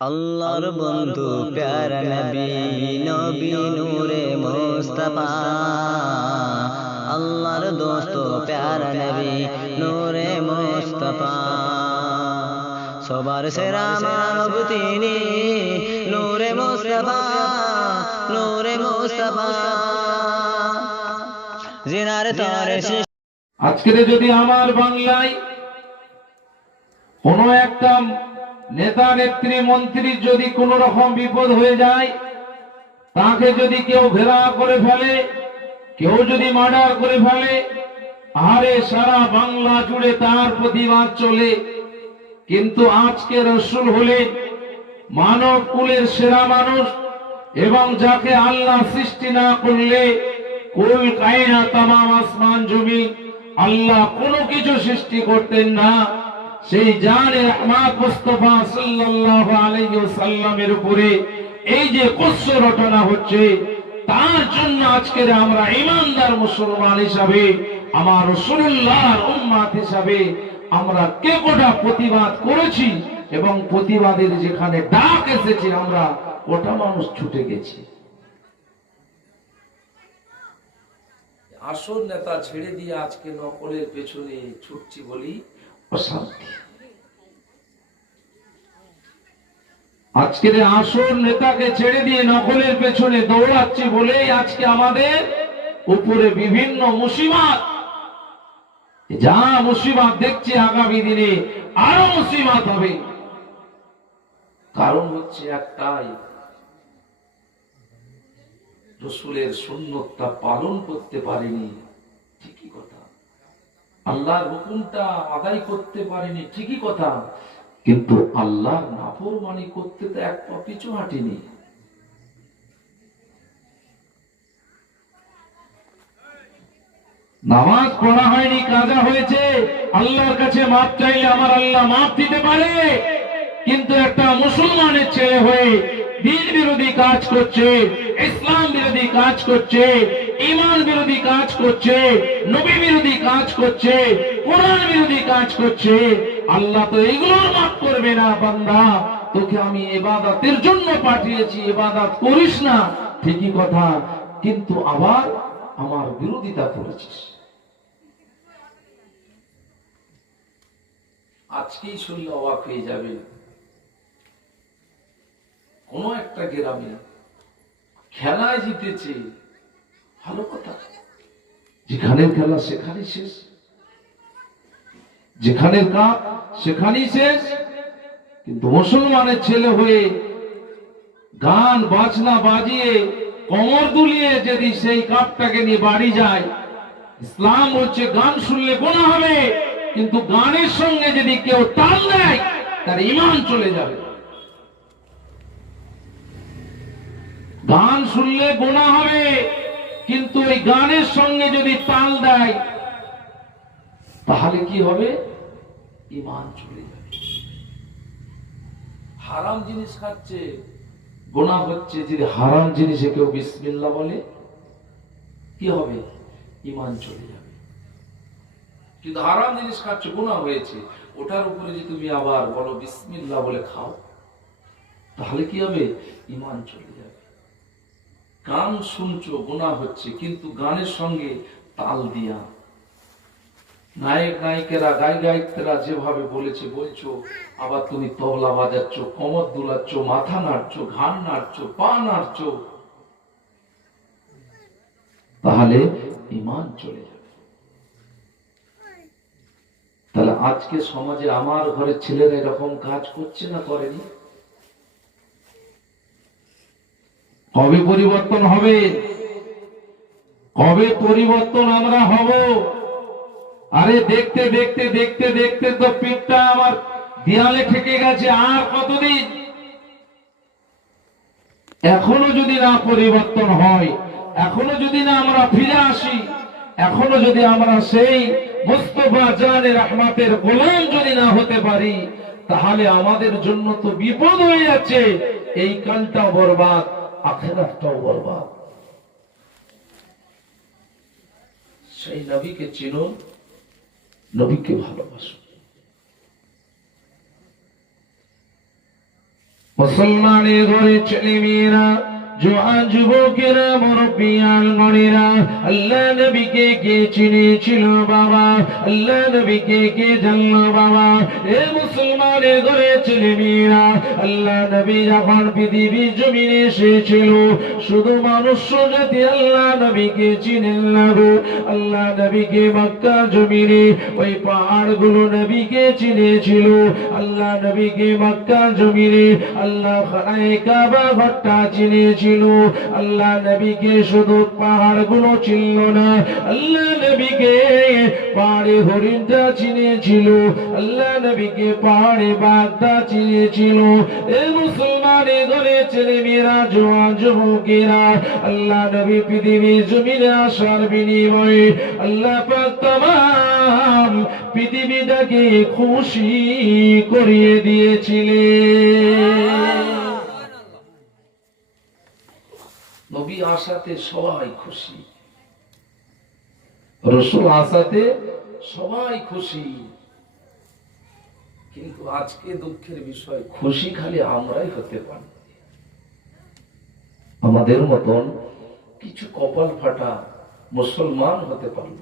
আল্লাহর বন্ধু প্যারা নবী, নবী নূরে মুস্তাফা। আল্লাহর দোস্ত প্যারা নবী, নূরে মুস্তাফা। সবার সেরা মানব তিনি, নূরে মুস্তাফা, নূরে মুস্তাফা। জিনার তরে আজকে যদি আমার বাংলায় কোন একটা নেতা নেত্রী মন্ত্রী যদি কোন রকম বিপদ হয়ে যায়, তাকে যদি কেউ ঘেরাও করে ফেলে, কেউ যদি মার্ডার করে ফেলে, আরে সারা বাংলা জুড়ে তার প্রতিবাদ চলে। কিন্তু আজকে রসুল হলেন মানব কুলের সেরা মানুষ, এবং যাকে আল্লাহ সৃষ্টি না করলে কুল কায়না তামাম আসমান জমিন আল্লাহ কোনো কিছু সৃষ্টি করতেন না। সেই জানে রহমত মুস্তাফা সাল্লাল্লাহু আলাইহি ওয়াসাল্লামের উপরে এই যে কষ্ট রটনা হচ্ছে, তার জন্য আজকে আমরা ঈমানদার মুসলমান হিসাবে, আমার রাসূলুল্লাহর উম্মত হিসাবে আমরা কে কোটা প্রতিবাদ করেছি, এবং প্রতিবাদের যেখানে ডাক এসেছে আমরা কোটা মানুষ ছুটে গেছি। আসল নেতা ছেড়ে দিয়ে আজকে নকলের পেছনে ছুটছি বলি অশান্তি। আজকের আসল নেতাকে ছেড়ে দিয়ে নকলের পেছনে দৌড়াচ্ছি বলেই আজকে আমাদের উপরে বিভিন্ন মুসিবত, যা মুসিবত দেখছি আগামী দিনে আরো মুসিবত হবে। কারণ হচ্ছে একটাই, রসুলের সুন্নতটা পালন করতে পারেনি, ঠিকই কথা। আল্লাহর হুকুমটা আদায় করতে পারেনি, ঠিকই কথা। কিন্তু আল্লাহর নাফরমানি করতে তো এক পা পিছু হাঁটেনি। নামাজ পড়া হয়নি, কাজা হয়েছে, আল্লাহর কাছে মাপ চাইলে আমার আল্লাহ মাপ দিতে পারে। কিন্তু একটা মুসলমানের ছেলে হয়ে দ্বীন বিরোধী কাজ করছে, ইসলাম বিরোধী কাজ করছে, ঈমান বিরোধী কাজ করছে, নবী বিরোধী কাজ করছে, কোরআন বিরোধী কাজ করছে, আল্লাহ তো এগুলোর মাফ করবে না। বান্দা, তোকে আমি ইবাদতের জন্য পাঠিয়েছি, ইবাদত করিস না, ঠিকই কথা, কিন্তু আবার আমার বিরোধিতা করেছিস। আজকেই শুনলে অবাক হয়ে যাবে, কোন একটা গ্রামে খেলায় জিতেছে, ভালো কথা, যেখানের খেলা সেখানেই শেষ, যেখানের কাপ সেখানেই শেষ। কিন্তু মুসলমানের ছেলে হয়ে গান বাজনা বাজিয়ে কোমর দুলিয়ে যদি সেই কাপটাকে নিয়ে বাড়ি যায়, ইসলাম হচ্ছে গান শুনলে গুনাহ হবে, কিন্তু গানের সঙ্গে যদি কেউ তাল দেয় তার ঈমান চলে যাবে। গান শুনলে গুনাহ হবে, কিন্তু ওই গানের সঙ্গে যদি তাল দেয় তাহলে কি হবে? ঈমান চলে যাবে। হারাম জিনিস খাচ্ছে, গুনাহ হচ্ছে, যদি হারাম জিনিসে কেউ বিসমিল্লাহ বলে কি হবে? ঈমান চলে যাবে। কিন্তু হারাম জিনিস খাচ্ছে, গুনাহ হয়েছে, ওটার উপরে যদি তুমি আবার বলো বিসমিল্লাহ বলে খাও, তাহলে কি হবে? ঈমান চলে যাবে। গান শুনছো, গুনাহ হচ্ছে, কিন্তু গানের সঙ্গে তাল দিয়া নায়ক নায়িকেরা, গায়িকারা যেভাবে বলেছে বলছো, আবার তুমি তবলা বাজাচ্ছ, কোমর দুলাচ্ছ, মাথা নাড়ছো, ঘাড় নাড়ছো, পা নাড়ছো, তাহলে ঈমান চলে যাবে। তাহলে আজকে সমাজে আমার ঘরের ছেলেরা এরকম কাজ করছে না করেনি? কবে পরিবর্তন হবে? কবে পরিবর্তন আমরা হব? আরে দেখতে দেখতে দেখতে দেখতে তো পিঠটা আমার দেয়ালে ঠেকে গেছে, আর কতদিন? এখনো যদি না পরিবর্তন হয়, এখনো যদি না আমরা ফিরে আসি, এখনো যদি আমরা সেই মুস্তাফা জানে রহমতের গোলাম যদি না হতে পারি, তাহলে আমাদের জন্য তো বিপদ হয়ে যাচ্ছে। এই কালটাও বরবাদ, আখিরাতটাও বরবাদ। সেই নবীকে চিনুন, নবীকে ভালোবাসুন। মুসলমানের ঘরে ছেলে মেয়েরা, জোয়ান যুবকেরা, মুরব্বিয়ান গণেরা, আল্লাহ নবীকে কে চিনেছিল বাবা? আল্লাহ নবীকে কে জানলো বাবা? এ মুসলমানের ঘরে ছেলে মেয়েরা, আল্লাহ নবী যখন পৃথিবীর জমিনে এসেছিল, শুধু মানুষ জাতি আল্লাহ নবীকে চিনেন না গো। আল্লাহ নবীকে মক্কা জমিনে ওই পাহাড়গুলো নবীকে চিনেছিল। আল্লাহ নবীকে মক্কা জমিনে আল্লাহ খানায়ে কাবা ঘরটা চিনেছিল। আল্লাহ নবীকে শুধু পাহাড়গুলো চিনল না, আল্লাহ নবীকে পাহাড়ে হরিণটা চিনেছিল, আল্লাহ নবীকে পাহাড়ে বাঘটা চিনেছিল। এ মুসলমানের ঘরে ছেলে মেয়েরা, জওয়ান যুবকেরা, আল্লাহ নবী পৃথিবীর জমিনে আসার বিনিময়ে আল্লাহ পাক তামাম পৃথিবীটাকে খুশি করিয়ে দিয়েছিলেন। নবী আসাতে সবাই খুশি, রাসূল আসাতে সবাই খুশি। কিন্তু আজকে দুঃখের বিষয়, খুশি খালি আমরাই হতে পারি। আমাদের মতন কিছু কপাল ফাটা মুসলমান হতে পারল।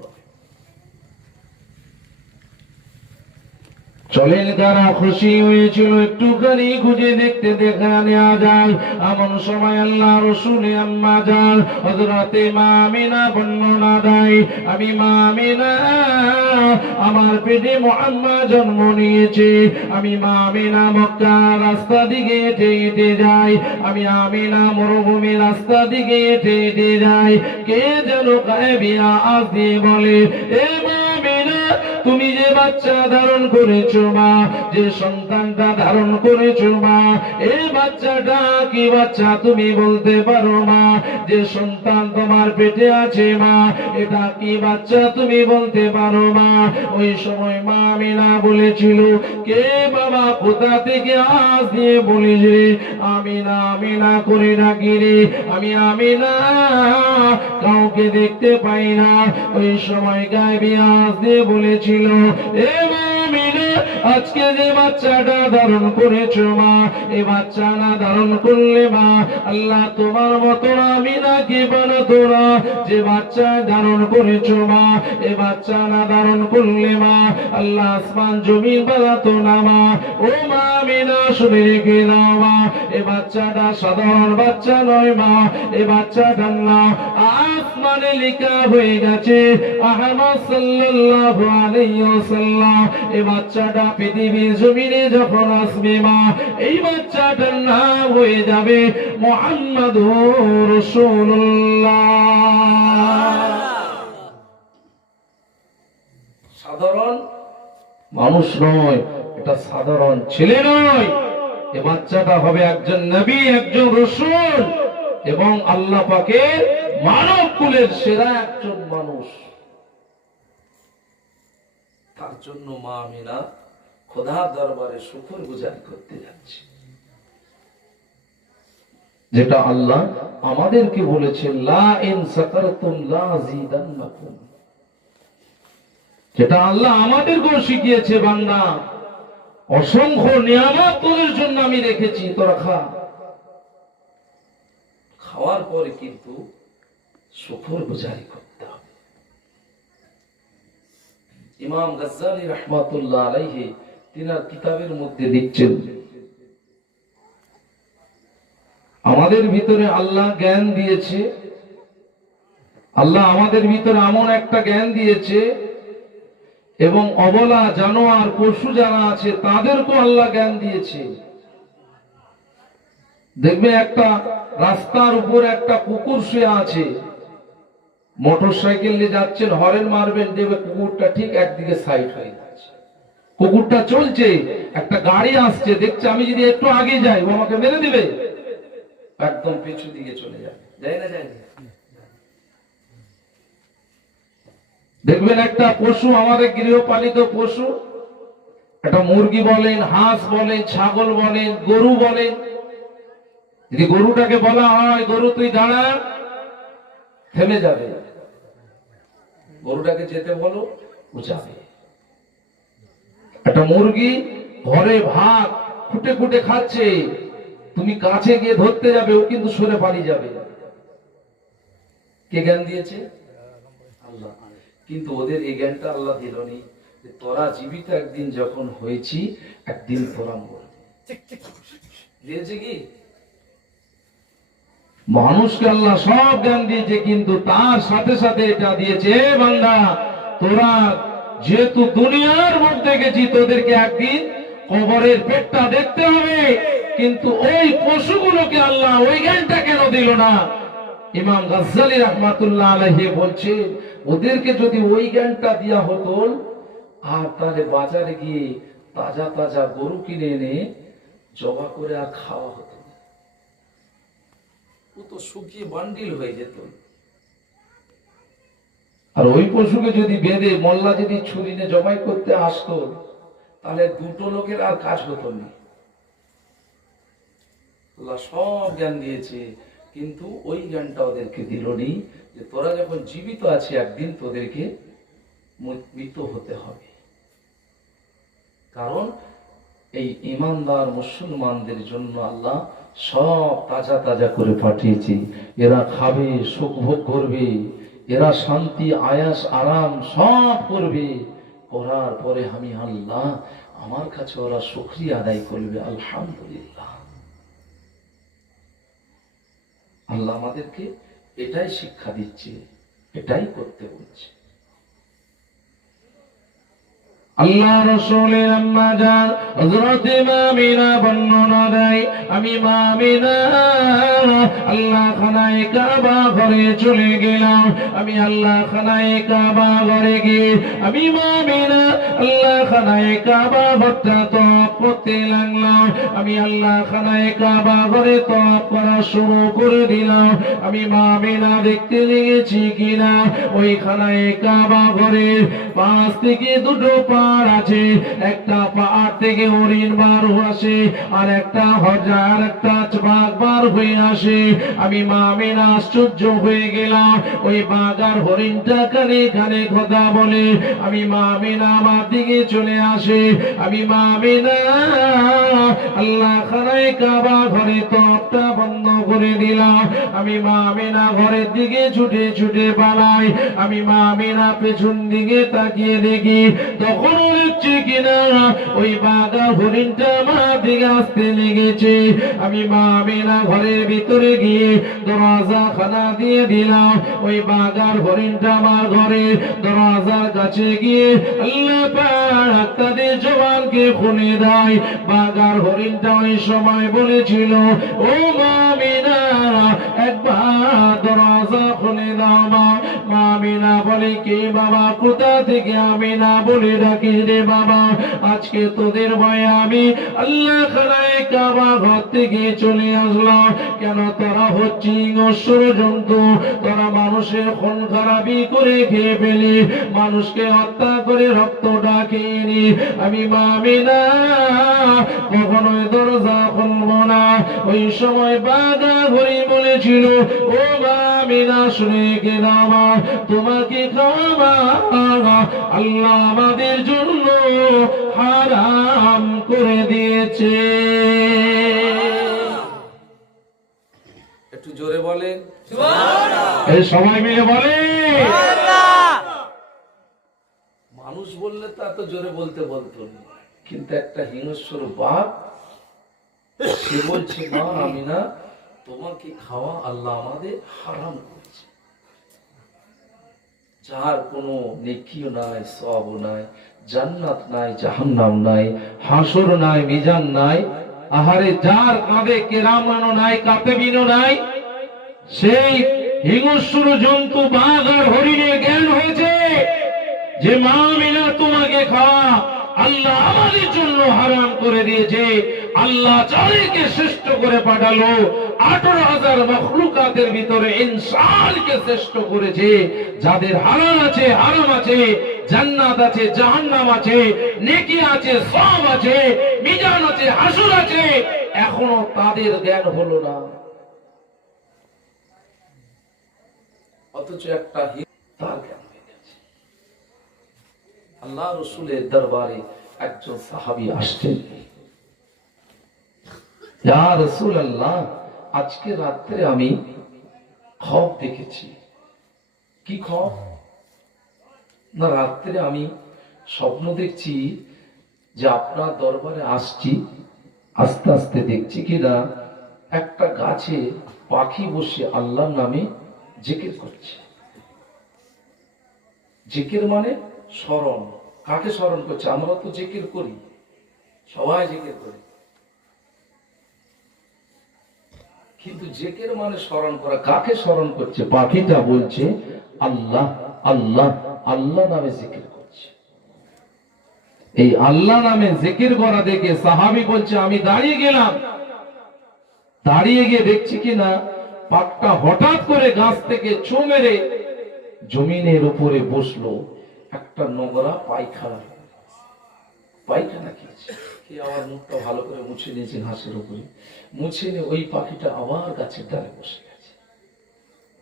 চলেন কারা খুশি হয়েছিল একটুখানি খুঁজে দেখতে দেখা নেওয়া যায়। এমন সময় আল্লাহ রসুল আম্মা জান হযরতে মা আমিনা বর্ণনা দেয়, আমি মা আমিনা আমার পেটে মুহাম্মদ জন্ম নিয়েছে। আমি মা আমিনা মক্কা রাস্তা দিকে হেঁটে হেঁটে যাই, আমি আমিনা মরুভূমি রাস্তা দিকে হেঁটে হেঁটে যাই। কে যেন গায়েবী আওয়াজ দিয়ে বলে, এ মা আমিনা, তুমি যে বাচ্চা ধারণ করেছো মা, যে সন্তানটা ধারণ করেছো মা, এই বাচ্চাটা কি বাচ্চা তুমি বলতে পারো মা? যে সন্তান তোমার পেটে আছে মা, এটা কি বাচ্চা তুমি বলতে পারো মা? ওই সময় মা আমিনা বলেছিল, কে বাবা কোথা থেকে আওয়াজ দিয়ে বলিস রে? আমিনা আমিনা করে ডাকি রে, আমি আমিনা কাউকে দেখতে পাই না। ওই সময় গায়েবী আওয়াজ দিয়ে বলেছিল, এ মা আমিনা, আজকে যে বাচ্চাটা ধারণ করেছো মা, এই বাচ্চা না ধারণ করলে মা আল্লাহ তোমার মতো আমিনাকে বানাতো না। যে বাচ্চা ধারণ করেছো মা, এই বাচ্চা না ধারণ করলে মা আল্লাহ আসমান জমিন বানাতো না মা। ও মা আমিনা, শুনে রেখে দাও মা, এই বাচ্চাটা সাধারণ বাচ্চা নয় মা, এই বাচ্চাটার নাম আসমানে লেখা হয়ে গেছে আহমদ সাল্লাল্লাহু আলাইহি ওয়াসাল্লাম। এই বাচ্চাটা পৃথিবীর জমিনে যখন আসবে মা, এই বাচ্চাটার নাম হয়ে যাবে মুহাম্মাদুর রাসূলুল্লাহ। সাধারণ মানুষ নয়, এটা সাধারণ ছেলে নয়, এ বাচ্চাটা হবে একজন নবী, একজন রাসূল এবং আল্লাহ পাকের মানব কুলের সেরা একজন মানুষ। তার জন্য মা আমিনা খোদার দরবারে শুকর গুজারি করতে যাচ্ছে। যেটা আল্লাহ আমাদেরকে বলেছেন, লা ইন সাকারতুম লা আযীদান্নাকুম, যেটা আল্লাহ আমাদেরকেও শিখিয়েছে, বান্দা অসংখ্য নিয়ামত তোদের জন্য আমি রেখেছি, তোরা খা। খাওয়ার পরে কিন্তু শুকর গুজারি করতে হবে। ইমাম গাজ্জালী রাহমাতুল্লাহ আলাইহি তিনার কিতাবের মধ্যে লিখছেন, আমাদের ভিতরে আল্লাহ জ্ঞান দিয়েছে, আল্লাহ আমাদের ভিতরে এমন একটা জ্ঞান দিয়েছে, এবং অবলা জানোয়ার পশু যারা আছে তাদেরকেও আল্লাহ জ্ঞান দিয়েছে। দেখবে একটা রাস্তার উপর একটা কুকুর শুয়ে আছে, মোটর সাইকেল নিয়ে যাচ্ছেন, হরেন মারবেন, দেখবে কুকুরটা ঠিক একদিকে সাইড হয়ে যাচ্ছে। কুকুরটা চলছে, একটা গাড়ি আসছে, দেখছে আমি যদি একটু আগে যাই ও আমাকে মেরে দিবে, একদম পিছু দিকে চলে যাবে। যায় না, যায় না। দেখবেন একটা পশু, আমাদের গৃহপালিত পশু, একটা মুরগি বলেন, হাঁস বলেন, ছাগল বলেন, গরু বলেন, যদি গরুটাকে বলা হয় গরু তুই দাঁড়া, থেমে যাবে। গরুটাকে যেতে বলো, ও যাবে। একটা মুরগি ঘরে ভাত খুঁটে খুঁটে খাচ্ছে, তুমি কাছে গিয়ে ধরতে যাবে, ও কিন্তু সরে পালিয়ে যাবে। কে জ্ঞান দিয়েছে? আল্লাহ। কিন্তু ওদের এই জ্ঞানটা আল্লাহ দিলনি, যে তোরা জীবিত একদিন যখন হয়েছি, একদিন তোরা মরবি। দিয়েছে কি? মানুষকে আল্লাহ সব জ্ঞান দিয়েছে, কিন্তু তার সাথে সাথে এটা দিয়েছে, বান্দা তোরা যেহেতু দুনিয়ার মুখ দেখেছি, তোদেরকে একদিন কবরের পেটটা দেখতে হবে। কিন্তু ওই পশুগুলোকে আল্লাহ ওই জ্ঞানটা কেন দিল না? ইমাম গাজ্জালী রাহমাতুল্লাহ আলাইহি বলছে, ওদেরকে যদি ওই জ্ঞানটা দেয়া হতো, আর তাহলে বাজারে গিয়ে তাজা তাজা গরু কিনে এনে জবা করে আর খাওয়া হতো না, ও তো শুকিয়ে বান্ডিল হয়ে যেত। আর ওই পশুকে যদি বেঁধে মোল্লা যদি ছুরি নিয়ে জবাই করতে আসতো, তাহলে দুটো লোকের আর কাজ হতো না। আল্লাহ সব জ্ঞান দিয়েছে, কিন্তু ওই জ্ঞানটা ওদেরকে দিলনি, যে তোরা যখন জীবিত আছে একদিন তোদেরকে মৃত হতে হবে। কারণ এই ইমানদার মুসলমানদের জন্য আল্লাহ সব তাজা তাজা করে পাঠিয়েছে। এরা খাবে, সুখ ভোগ করবে, এরা শান্তি আয়াস আরাম সব করবে, করার পরে আমি আল্লাহ আমার কাছে ওরা শুকরিয়া আদায় করবে, আলহামদুলিল্লাহ। আল্লাহ আমাদেরকে এটাই শিক্ষা দিচ্ছে, এটাই করতে বলছে। আল্লাহ রাসূলের আম্মা জান হযরত আমিনা বর্ণনা দেয়, আমি আমিনা আল্লাহ খানায়ে কাবা ঘরে চলে গেলাম। আমি আল্লাহ খানায়ে কাবা ঘরে গিয়ে আমি আমিনা আল্লাহ খানায়ে কাবা ঘরটা তওয়াফ করতে লাগলাম। আমি আল্লাহ খানায়ে কাবা ঘরে তওয়াফ করা শুরু করে দিলাম। আমি আমিনা দেখতে লেগেছি কিনা ওই খানায়ে কাবা ঘরে পাশ থেকে দুটো পাহাড় আছে, একটা পাহাড় থেকে হরিণ বার আসে, আর একটা হজার একটা বাঘ বার হয়ে আসে। আমি আমিনা আশ্চর্য হয়ে গেলাম, ওই বাঘ আর হরিণটা কানে কানে কথা বলে। আমি আমিনা আমার দিকে চলে আসে। আমি আমিনা আল্লাহ খানায়ে কাবা ঘরে তওয়াফটা বন্ধ করে দিলাম। আমি আমিনা ঘরের দিকে ছুটে ছুটে পালাই। আমি আমিনা পেছন দিকে তাকিয়ে দেখি, তখন দেখছি কিনা ওই বাঘা হরিণটা আমার দিকে আসতে লেগেছে। আমি আমিনা ঘরের ভিতরে গিয়ে দরজা খানা দিয়ে দিলাম। ওই বাঘার হরিণটা আমার ঘরের দরজার কাছে গিয়ে আল্লাহ পাক তাদের জবানকে খুলে দেয়। বাঘার হরিণটা ওই সময় বলেছিল, ও আমিনা একবার দরজা খুলে দাও। আমিনা বলে, কে বাবা, কোথা থেকে? আমিনা বলে, ডাকিস রে বাবা, আজকে তোদের ভয়ে আমি আল্লাহ খানায়ে কাবা ঘর থেকে চলে আসলাম। কেন? তোরা হচ্ছে হিংস্র জন্তু, তোরা মানুষের খুন খারাপি করে খেয়ে ফেলি, মানুষকে হত্যা করে রক্তটা খেয়ে নি। আমি আমিনা কখনোই দরজা খুলবো না। ওই সময় বাঘা ঘড়ি বলেছিল, ও আমিনা শুনে গেলাম, তোমাকে খাওয়া আল্লাহ আমাদের জন্য হারাম করে দিয়েছে। একটু জোরে বলেন সুবহানাল্লাহ। এই সবাই মিলে বলে সুবহানাল্লাহ। মানুষ বললে তো এত জোরে বলতে বলতো না, কিন্তু একটা হিংস্র বাঘ সে বলছে, মা আমিনা তোমাকে খাওয়া আল্লাহ আমাদের হারাম করেছে। যার কোনো নেকিও নাই, সওয়াবও নাই, জান্নাত নাই, জাহান্নাম নাই, হাসর নাই, মিজান নাই, আহারে যার কাঁধে কেরামানো নাই, কাতেবিনও নাই, সেই হিংস্র জন্তু বাঘ আর হরিণের জ্ঞান হয়েছে যে মা আমিনা তোমাকে খাওয়া আল্লাহ আমাদের জন্য হারাম করে দিয়েছে। আল্লাহ যাদেরকে শ্রেষ্ঠ করে পাঠালো, 18,000 মখলুকাতের ভিতরে ইনসানকে শ্রেষ্ঠ করেছে, যাদের হালাল আছে, হারাম আছে, জান্নাত আছে, জাহান্নাম আছে, নেকি আছে, সওয়াব আছে, মিজান আছে, হাসর আছে, এখনো তাদের জ্ঞান হলো না। অথচ একটা তার জ্ঞান হয়ে গেছে। আল্লাহ রাসূলের দরবারে একজন সাহাবী আসছেন। ইয়া রাসূলুল্লাহ, আজকে রাত্রে আমি খব দেখেছি। কি খব? না, রাত্রে আমি স্বপ্ন দেখছি যে আপনার দরবারে আসছি, আস্তে আস্তে দেখছি কিনা একটা গাছে পাখি বসে আল্লাহর নামে জিকির করছে। জিকির মানে স্মরণ। কাকে স্মরণ করছে? আমরা তো জিকির করি, সবাই জিকির করি, কিন্তু জিকির মানে স্মরণ করা। কাকে স্মরণ করছে? পাখিটা বলছে আল্লাহ আল্লাহ আল্লাহ নামে জিকির করছে। এই আল্লাহ নামে জিকির করা দেখে সাহাবী বলছে আমি দাঁড়িয়ে গেলাম, দাঁড়িয়ে গিয়ে দেখছি কিনা পাকটা হঠাৎ করে গাছ থেকে ছো মেরে জমিনের উপরে বসলো। একটা নোংরা পায়খানা খেয়েছে। কি আমার মুখটা ভালো করে মুছে নিয়েছে ঘাসের উপরে, মুছে নিয়ে ওই পাখিটা আবার গাছের ডালে বসে গেছে।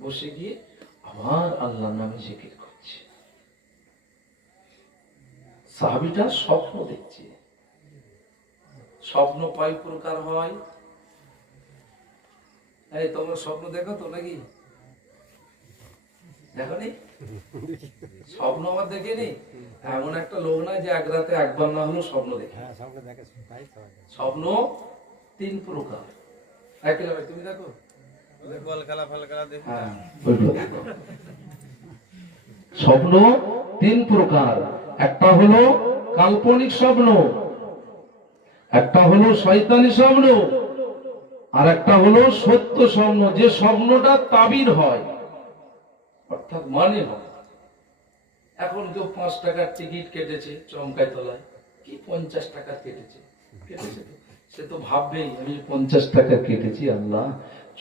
বসে গিয়ে আবার আল্লাহর নামে জিকির করছে। সাহাবীটা স্বপ্ন দেখছে। স্বপ্ন কয় প্রকার হয়? এই তোমরা স্বপ্ন দেখো তো নাকি? দেখো নি? স্বপ্ন আমার দেখিনি। এমন একটা লোক নাই যে এক রাতে একবার না হলো স্বপ্ন দেখে। স্বপ্ন 3 প্রকার। একলা ভাই তুমি দেখো? হ্যাঁ, স্বপ্ন 3 প্রকার। একটা হলো কাল্পনিক স্বপ্ন, একটা হলো শয়তানি স্বপ্ন, আর একটা হলো সত্য স্বপ্ন, যে স্বপ্নটা তাবির হয়, অর্থাৎ মানে হয়। এখন কেউ 5 টাকার টিকিট কেটেছে চমকায় তলায়, কি 50 টাকা কেটেছে, সে তো ভাববেই আমি 50 টাকা কেটেছি, আল্লাহ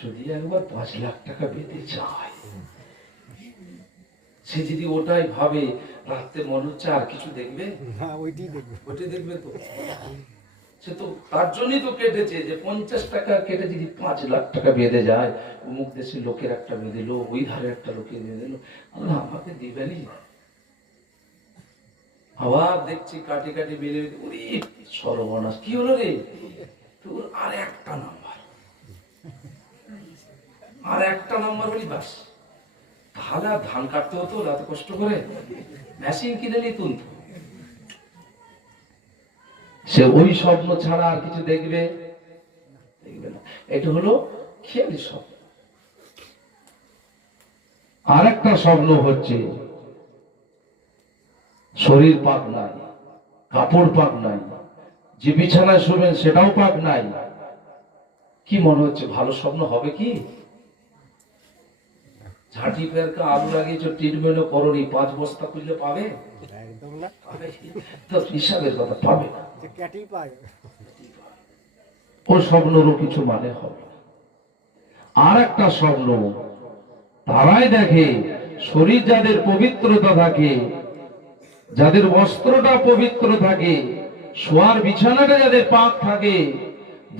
যদি একবার 5 লাখ টাকা পেতে চাই। সে যদি ওটাই ভাবে, রাতে মনে হচ্ছে আর কিছু দেখবে, ওইটাই দেখবে তো। সে তো তার জন্যই তো কেটেছে যে 50 টাকা কেটে যদি 5 লাখ টাকা বেঁধে যায়, অমুক দেশের লোকের একটা বেঁধেলো, ওই ধারে একটা লোকের বেঁধেলো, আল্লাহ আমাকে দিবেনি। আবার দেখছি কাটি কাটি বেড়ে ওরে সর্বনাশ, কি হলো রে? আর একটা নাম্বার বলি বাস। তাহলে আর ধান কাটতে হতো রাতে কষ্ট করে, মেশিন কিনে নিতুন। সে ওই স্বপ্ন ছাড়া আর কিছু দেখবে না। এটা হলো খেয়ালি স্বপ্ন। আর একটা স্বপ্ন হচ্ছে শরীর পাক নাই, কাপড় পাক নাই, যে বিছানায় শোবেন সেটাও পাক নাই। কি মনে হচ্ছে ভালো স্বপ্ন হবে কি? ঝাঁটি ফেরকা আলু লাগিয়েছো, ট্রিটমেন্টও করনি, 5 বস্তা করলে পাবে? তো হিসাবের কথা পাবে না। ও স্বপ্নেরও কিছু মানে হবে। আর একটা স্বপ্ন তারাই দেখে শরীর যাদের পবিত্রতা থাকে, যাদের বস্ত্রটা পবিত্র থাকে, শোয়ার বিছানাটা যাদের পাক থাকে,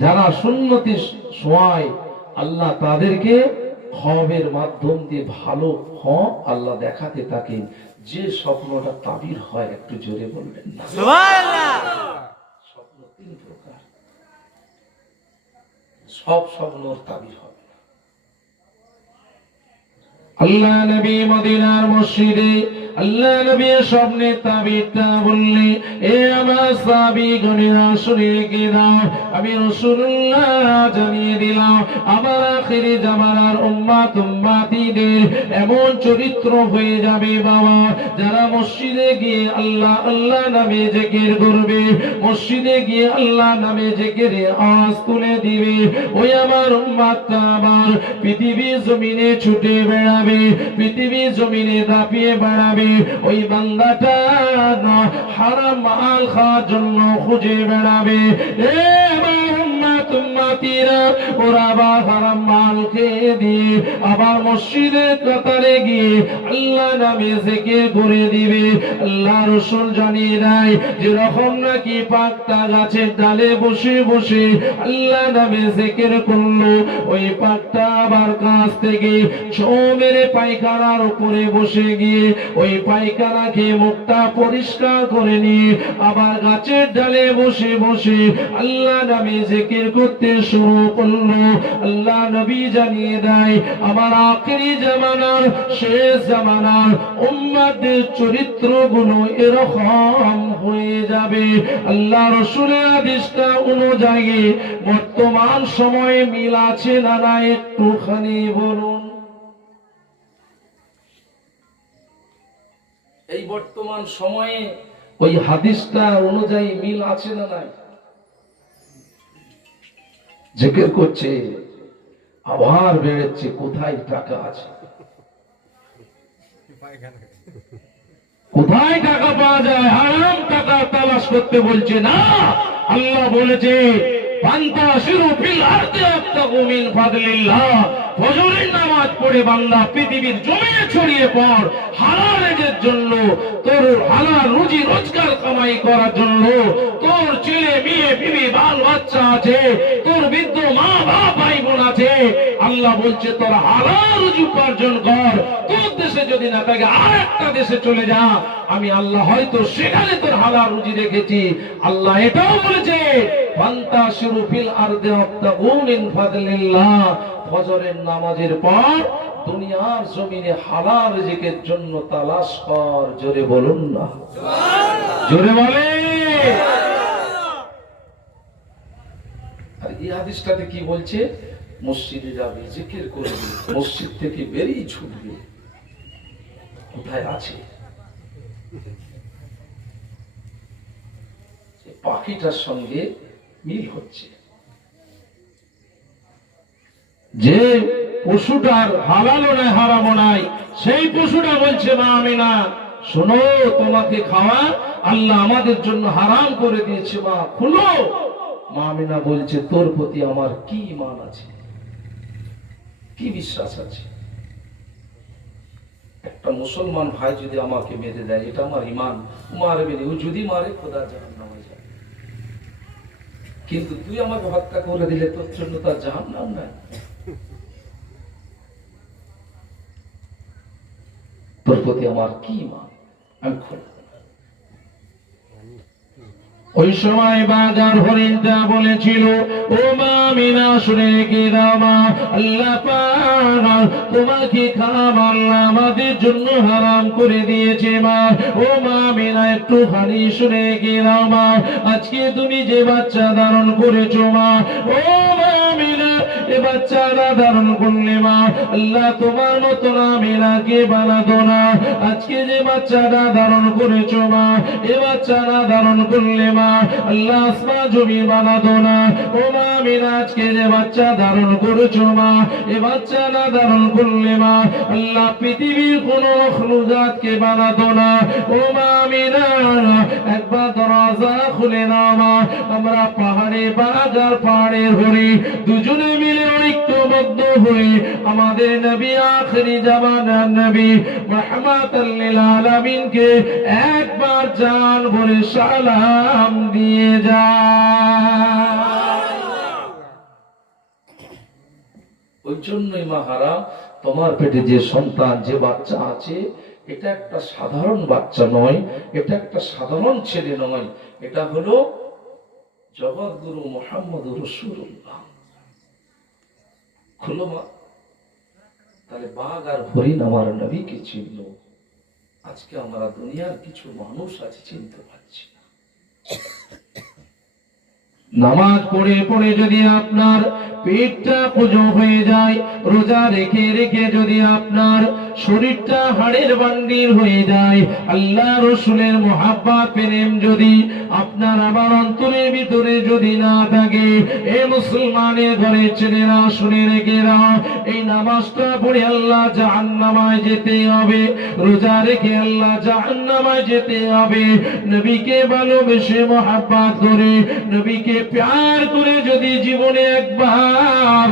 যারা সুন্নতি শোয়ায়, আল্লাহ তাদেরকে খবের মাধ্যম দিয়ে ভালো খব আল্লাহ দেখাতে থাকে। যে স্বপ্নটা তাবির হয়, একটু জোরে বলবেন না সুবহানাল্লাহ। স্বপ্ন 3 প্রকার, সব স্বপ্ন তাবির হবে। আল্লাহ নবী মদিনার মসজিদে আল্লাহ নবী স্বপ্নে তাবিরটা বললে, এ আমার সাহাবীগণেরা শুনে কি দাও, আমি রাসূলুল্লাহ জানিয়ে দিলাম আমার আখিরি জামানার উম্মতিদের এমন চরিত্র হয়ে যাবে বাবা, যারা মসজিদে গিয়ে আল্লাহ আল্লাহ নামে জিকির করবে, মসজিদে গিয়ে আল্লাহ নামে জিকিরে আওয়াজ তুলে দিবে। ওই আমার উম্মতটা আবার পৃথিবী জমিনে ছুটে বেড়াবে, পৃথিবী জমিনে দাপিয়ে বেড়াবে। ওই বান্দাটা হারাম মাল খাওয়ার জন্য খুঁজে বেড়াবে। ওরা আবার হারাম মাল খেয়ে দিয়ে আবার মসজিদের কাতারে গিয়ে আল্লাহ নামে জিকির করে দিবে। আল্লাহ রাসূল জানিয়ে দেয় যেরকম নাকি পাকটা গাছের ডালে বসে বসে আল্লাহ নামে জিকির করলো, ওই পাকটা বাবার কাছ থেকে ছো মেরে পায়খানার উপরে বসে গিয়ে ওই পায়খানা খেয়ে মুখটা পরিষ্কার করে নিয়ে আবার গাছের ডালে বসে বসে আল্লাহ নামে জিকির করতে শুরু করলো। আল্লাহ নবী জানিয়ে দেয় আমার আখেরি জামানার শেষ জামানার উম্মতের চরিত্রগুলো এরকম হয়ে যাবে। আল্লাহ রাসূলের আদেশটা অনুযায়ী বর্তমান সময়ে মিল আছে না না একটুখানি বলুন। এই বর্তমান সময়ে ওই হাদিসটা অনুযায়ী মিল আছে না নাই? জিকির করছে আবার বেড়েছে, কোথায় টাকা আছে, কোথায় টাকা পাওয়া যায়, হারাম টাকা তালাশ করতে বলছে না। আল্লাহ বলেছে ফান্তাশিরু ফিল আরদি ওয়াবতাগু মিন ফাদলিল্লাহ, ফজরের নামাজ পড়ে বান্দা পৃথিবীর জমিনে ছড়িয়ে পড় হালাল রিজিকের জন্য, তোর হালাল রুজি রোজগার কামাই করার জন্য। তোর ছেলে মেয়ে বিবি বাল বাচ্চা আছে, তোর বৃদ্ধ মা বাবা ভাই বোন আছে, আল্লাহ বলছে তোর হালাল রুজি উপার্জন কর। তোর দেশে যদি না থাকে আরেকটা দেশে চলে যা, আমি আল্লাহ হয়তো সেখানে তোর হালাল রুজি রেখেছি। আল্লাহ এটাও বলেছে ফান্তাশিরু ফিল আরদি ওয়াবতাগু মিন ফাদলিল্লাহ, ফজরের নামাজের পর দুনিয়ার জমিনে হালাল রিজিকের জন্য তালাশ কর। জোরে বলুন না সুবহানাল্লাহ, জোরে বলে। আর এই হাদিসটাতে কি বলছে? মসজিদে যাবে, জিকির করবে, মসজিদ থেকে বেরিয়ে ছুটবে, কোথায় আছে? পাখিটার সঙ্গে মিল হচ্ছে। যে পশুটার হালালও নাই হারামও নাই, সেই পশুটা বলছে মা আমিনা শোনো, তোমাকে খাওয়া আল্লাহ আমাদের জন্য হারাম করে দিয়েছে, মা খুলো। মা আমিনা বলছে তোর প্রতি আমার কি ঈমান আছে, কি বিশ্বাস আছে? একটা মুসলমান ভাই যদি আমাকে মেরে দেয়, এটা আমার ঈমান। মারবে ও যদি মারে খোদা জাহান্নামে যাবে, কিন্তু তুই আমাকে হত্যা করে দিলে তোর জন্য তার জাহান্নাম নাই। তোর প্রতি আমার কি ঈমান, আমি খুলব। ওই সময় বাজার হরিণটা বলেছিল ও মা আমিনা শুনে কি দাও মা, আল্লাহ পাক তোমাকে খাওয়া আল্লাহ আমাদের জন্য হারাম করে দিয়েছে মা। ও মা আমিনা একটুখানি শুনে কি দাও মা, আজকে তুমি যে বাচ্চা ধারণ করেছো মা, ও মা আমিনা এ বাচ্চারা ধারণ করলে মা আল্লাহ তোমার মতো আমিনাকে বানাতো না। আজকে যে বাচ্চাটা ধারণ করেছো মা, এ বাচ্চারা ধারণ করলে মা আল্লাহ আসমান জমি বানাতো না। ও মা আমিনা আজকে যে বাচ্চা ধারণ করেছো মা, এ বাচ্চারা ধারণ করলে মা আল্লাহ পৃথিবীর কোন মখলুকাতকে বানাতো না। ও মা আমিনা একবার দরজা খুলে নাও মা, আমরা পাহাড়ে বাজার পাহাড়ে ঘুরি, দুজনে মিলে ঐক্যবদ্ধ হয়ে আমাদের নবী আখেরি জামানার নবী রাহমাতাল লিল আলামিনকে একবার জান ভরে সালাম দিয়ে যায়। ওই জন্যই মা হারাম, তোমার পেটে যে সন্তান যে বাচ্চা আছে, এটা একটা সাধারণ বাচ্চা নয়, এটা একটা সাধারণ ছেলে নয়, এটা হলো জগৎগুরু মুহাম্মদুর রাসূলুল্লাহ। খুলো মা। তাহলে বাঘ আর হরিণ আমার নবীকে চিনল। আজকে আমরা দুনিয়ার কিছু মানুষ আছে চিনতে পারছি না। নামাজ পড়ে পড়ে যদি আপনার পেটটা পুজো হয়ে যায়, রোজা রেখে রেখে যদি আপনার শরীরটা হাড়ের বান্ডির হয়ে যায়, আল্লাহ রসুলের মহাব্বত প্রেম যদি আপনার আমার অন্তরের ভিতরে যদি না থাকে, এ মুসলমানের ঘরে ছেলেরা শুনে রেখে দাও, এই নামাজটা পড়ে আল্লাহ জাহান্নামায় যেতে হবে, রোজা রেখে আল্লাহ জাহান্নামায় যেতে হবে। নবীকে ভালোবেসে মহাব্বত করে, নবীকে প্যার করে যদি জীবনে একবার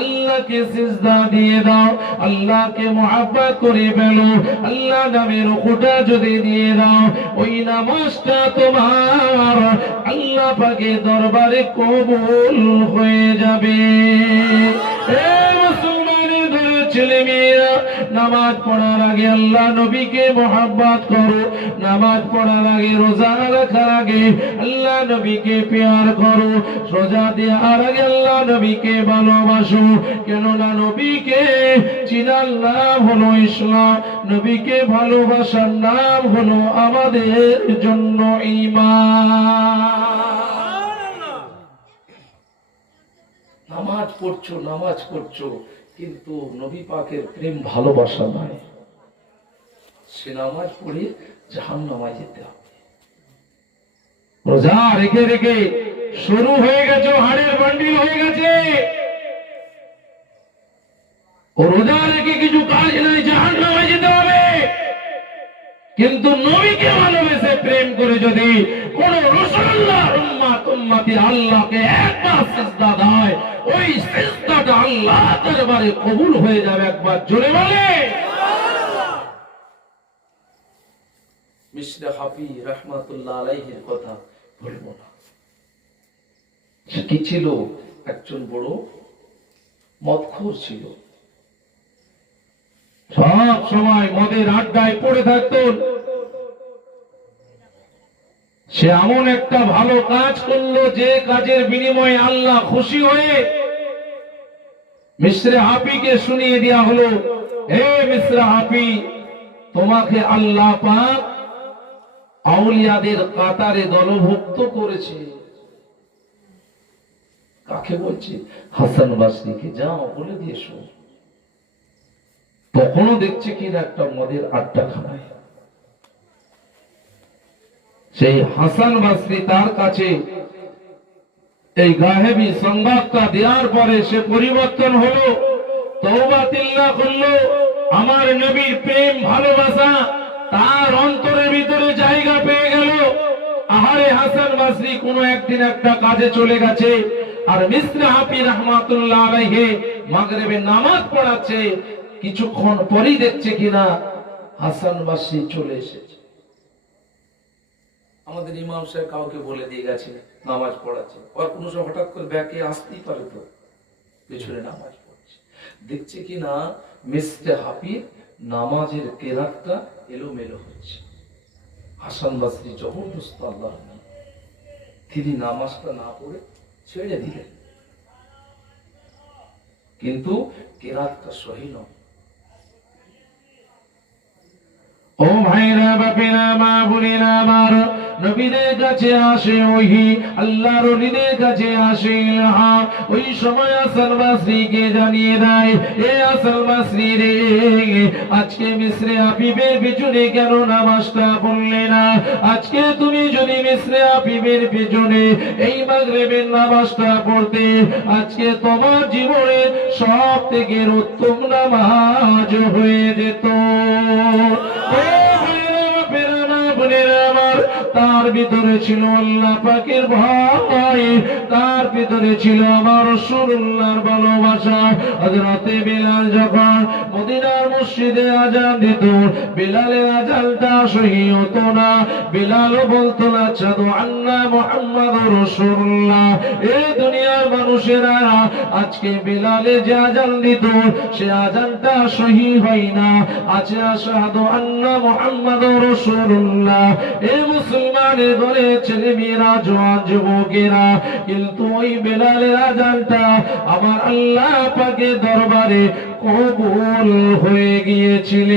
আল্লাহকে সিজদা দিয়ে দাও, আল্লাহকে মহাব্বত করে ফেলো, আল্লাহ নামের রুকুটা যদি দিয়ে দাও, ওই নামাজটা তোমার আল্লাহ পাকের দরবারে কবুল হয়ে যাবে। এ মুসলমান নামাজ পড়ার আগে আল্লাহ নবীকে মোহাব্বত করো, নামাজ পড়ার আগে রোজা রাখার আগে আল্লাহ নবীকে প্যার করো, রোজা দেওয়ার আগে আল্লাহ নবীকে ভালোবাসো। কেননা নবীকে চিনার নাম হলো ইসলাম, নবীকে ভালোবাসার নাম হলো আমাদের জন্য ঈমান। নামাজ পড়ছো কিন্তু নবী পাকের প্রেম ভালোবাসা নাই, সে নামাজ পড়ে জাহান্নামে যেতে হবে। রোজা রেখে রেখে শুরু হয়ে গেছে, হাড়ের বান্ডিল হয়ে গেছে, ও রোজা রেখে কিছু কাজ নাই, জাহান্নামে যেতে হবে। কিন্তু নবীকে ভালোবেসে প্রেম করে যদি কোন রাসূলুল্লাহর উম্মতি আল্লাহকে একবার সিজদা দেয়, ওই সিজদাটা আল্লাহ দরবারে কবুল হয়ে যাবে। একবার জোরে বলে মিশরে হাফি রাহমাতুল্লাহ আলাইহির কথা বলবো না। সে কি ছিল? একজন বড় মদখোর ছিল, সব সময় মদের আড্ডায় পড়ে থাকত। সে এমন একটা ভালো কাজ করলো যে কাজের বিনিময়ে আল্লাহ খুশি হয়ে মিশরে হাফিকে শুনিয়ে দেওয়া হলো, হে মিশরে হাফি, তোমাকে আল্লাহ পাক আউলিয়াদের কাতারে দলভুক্ত করেছে। কাকে বলছে? হাসান বাসরীকে। যাও বলে দিয়েছো। তখনও দেখছে কিনা একটা মদের আড্ডা খানায় সেই হাসান বাসরী তার কাছে এই গায়েবী সংবাদটা দেওয়ার পরে সে পরিবর্তন হলো, তওবা তিল্লাহ করলো। আমার নবীর প্রেম ভালোবাসা তার অন্তরের ভিতরে জায়গা পেয়ে গেল। আহারে হাসান বাসরী কোনো একদিন একটা কাজে চলে গেছে, আর মিশরে হাফি রাহমাতুল্লাহ আলাইহি মাগরিবের নামাজ পড়াচ্ছে। কিছুক্ষণ পরেই দেখছে কিনা হাসান বাসরী চলে এসেছে। আমাদের ইমাম সাহেব কাউকে বলে দিয়ে গেছে নামাজ পড়াচ্ছে, আর কোনো সময় হঠাৎ করে ব্যাকে আসতেই পারে, তো পেছনে নামাজ পড়ছে। দেখছে কিনা মিশরে হাফির নামাজের কেরাতটা এলোমেলো হচ্ছে। হাসান বাসরী জবরদস্ত আল্লাহ, তিনি নামাজটা না পড়ে ছেড়ে দিলেন, কিন্তু কেরাতটা সহি নয়। ও ভাইরা বাপেরা মা বোনেরা আমার, নবীদের কাছে আসে ওহি, আল্লাহর ওলিদের কাছে আসে ইলহাম। ওই সময় হাসান বাসরীকে জানিয়ে দেয়, এ হাসান বাসরী রে, আজকে মিশরে হাফিবের পিছনে কেন নামাজটা পড়লে না? আজকে তুমি যদি মিশরে হাফিবের পিছনে এই মাগরিবের নামাজটা পড়তে, আজকে তোমার জীবনে সব থেকে উত্তম নামাজ হয়ে যেত। তার ভিতরে ছিল আল্লাহ পাকের ভয়, তার ভিতরে ছিল আমার রাসূলুল্লাহর ভালোবাসা। হযরতে বিলাল যখন মদিনার মসজিদে আযান দিত, বিলালের আযানটা সহি হতো না, বিলালও বলতো না আশহাদু আন্না মুহাম্মাদুর রাসূলুল্লাহ। এই দুনিয়ার মানুষেরা আজকে বিলালে যে আযান দিত, সে আযানটা সহি হয় না, আছে আশহাদু আন্না মুহাম্মাদুর রাসূলুল্লাহ। এই মুসলমানের ঘরে ছেলে মেয়েরা, জওয়ান যুবকেরা, কিন্তু ওই বেলালের আযানটা আমার আল্লাহ পাকের দরবারে কবুল হয়ে গিয়েছিল।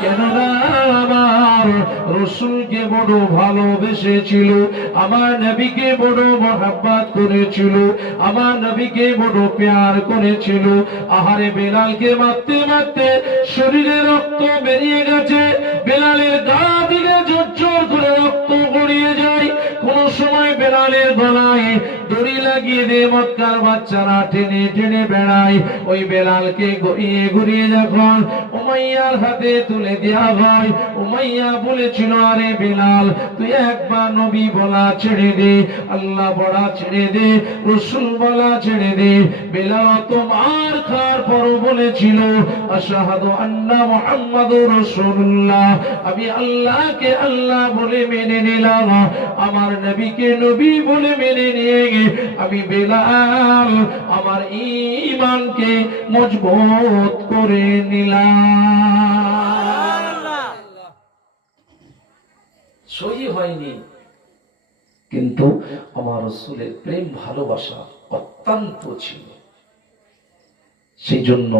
কেননা আমার রাসূলকে বড় ভালোবেসেছিল, আমার নবীকে বড় মহব্বত করেছিল, আমার নবীকে বড় প্যার করেছিল। আহারে বেলালকে মারতে মারতে শরীরে রক্ত বেরিয়ে গেছে, বেলালের গা দিকে ঝরঝর করে রক্ত গড়িয়ে যায়। কোন সময় বেলালের গলায় দড়ি লাগিয়ে দিয়ে মক্কার বাচ্চারা টেনে টেনে বেড়ায়। ওই বেলালকে ঘুরিয়ে ঘুরিয়ে যখন উমাইয়ার হাতে তুলে দেওয়া হয়, উমাইয়া বলেছিল, আরে বেলাল, তুই একবার নবী বলা ছেড়ে দে, আল্লাহ বলা ছেড়ে দে, রাসূল বলা ছেড়ে দে। বেলাল তোমার খার পর বলেছিল, আশহাদু আন্না মুহাম্মাদুর রাসূলুল্লাহ, আমি আল্লাহকে আল্লাহ বলে মেনে নিলাম, আমার নবীকে নবী বলে মেনে নিয়ে আমি বেলাল আমার ঈমানকে মজবুত করে নিলাম। সহি হয়নি, কিন্তু আমার রাসূলের প্রেম ভালোবাসা অত্যন্ত ছিল। সেই জন্য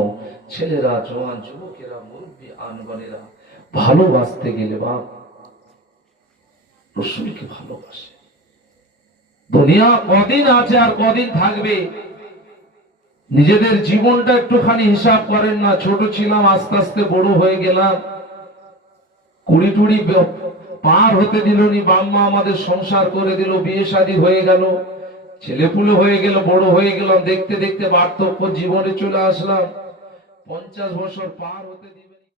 ছেলেরা, জওয়ান, যুবকেরা, মুরব্বী, আনগণেরা ভালোবাসতে গেলে বা রাসূলকে ভালোবাসে। দুনিয়া কদিন আছে আর কদিন থাকবে, নিজেদের জীবনটা একটুখানি হিসাব করেন না। ছোট ছিলাম, আস্তে আস্তে বড় হয়ে গেলাম, কুড়ি টুড়ি পার হতে দিলনি, বাম্মা আমাদের সংসার করে দিল, বিয়ে শাদী হয়ে গেল, ছেলেপুলে হয়ে গেল, বড় হয়ে গেলাম, দেখতে দেখতে বার্ধক্য জীবনে চলে আসলাম। 50 বছর পার হতে দিল।